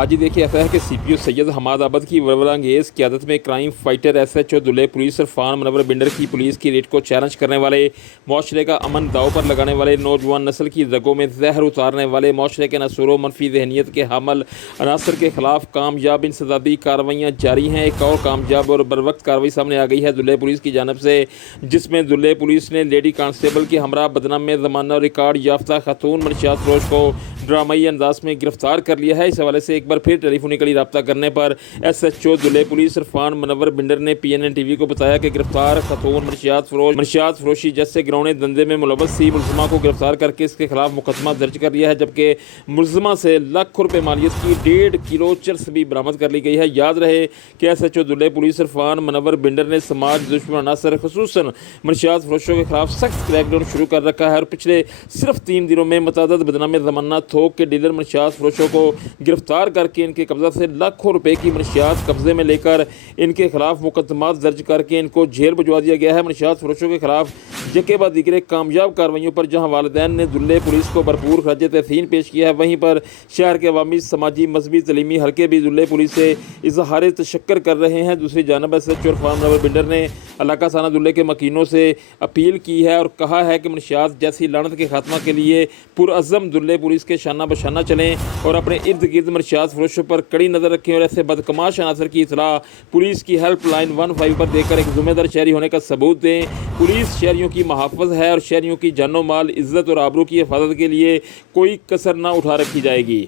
آج ہی دیکھیے ایسا ہے کہ CPO سید حماد آباد کی ورولہ انگیز قیادت میں کرائم فائٹر SHO دھلے پولیس عرفان منور بنڈر کی پولیس کی ریٹ کو چیلنج کرنے والے، معاشرے کا امن داؤ پر لگانے والے، نوجوان نسل کی رگوں میں زہر اتارنے والے، معاشرے کے ناسور و منفی ذہنیت کے حامل عناصر کے خلاف کامیاب انسدادی کارروائیاں جاری ہیں۔ ایک اور کامیاب اور بروقت کارروائی سامنے آ گئی ہے دھلے پولیس کی جانب سے، جس میں دھلے پولیس نے لیڈی کانسٹیبل کے ہمراہ بدنام میں زمانہ ریکارڈ یافتہ خاتون منشیات فروش کو ڈرامائی انداز میں گرفتار کر لیا ہے۔ اس حوالے سے ایک بار پھر ٹیلی فونکلی رابطہ کرنے پر SHO دھلے پولیس عرفان منور بنڈر نے PNN TV کو بتایا کہ گرفتار خاتون منشیات فروشی جیسے گرونے دندے میں ملوث تھی۔ ملزمہ کو گرفتار کر کے اس کے خلاف مقدمہ درج کر لیا ہے، جبکہ ملزمہ سے لاکھوں روپے مالیت کی 1.5 کلو چرس بھی برآمد کر لی گئی ہے۔ یاد رہے کہ SHO دھلے پولیس عرفان منور بنڈر نے سماج دشمن عناصر خصوصاً منشیات فروشوں کے خلاف سخت کریک ڈاؤن شروع کر رکھا ہے اور پچھلے صرف 3 دنوں میں متعدد بدنام زمانہ تھوک کے ڈیلر منشیات فروشوں کو گرفتار کر کے ان کے قبضہ سے لاکھوں روپے کی منشیات قبضے میں لے کر ان کے خلاف مقدمات درج کر کے ان کو جیل بھجوا دیا گیا ہے۔ منشیات فروشوں کے خلاف یکے بعد دیگرے کامیاب کارروائیوں پر جہاں والدین نے دھلے پولیس کو بھرپور خراج تحسین پیش کیا ہے، وہیں پر شہر کے عوامی، سماجی، مذہبی، تعلیمی حلقے بھی دھلے پولیس سے اظہار تشکر کر رہے ہیں۔ دوسری جانب SHO عرفان منور بنڈر نے علاقہ ثانہ دھلے کے مکینوں سے اپیل کی ہے اور کہا ہے کہ منشیات جیسی لعنت کے خاتمہ کے لیے پرعزم دھلے پولیس کے شانہ بشانہ چلیں اور اپنے ارد گرد منشیات فروشوں پر کڑی نظر رکھیں اور ایسے بدقماش عناصر کی اطلاع پولیس کی ہیلپ لائن 15 پر دے کر ایک ذمہ دار شہری ہونے کا ثبوت دیں۔ پولیس شہریوں کی محافظ ہے اور شہریوں کی جان و مال، عزت اور آبرو کی حفاظت کے لیے کوئی کسر نہ اٹھا رکھی جائے گی۔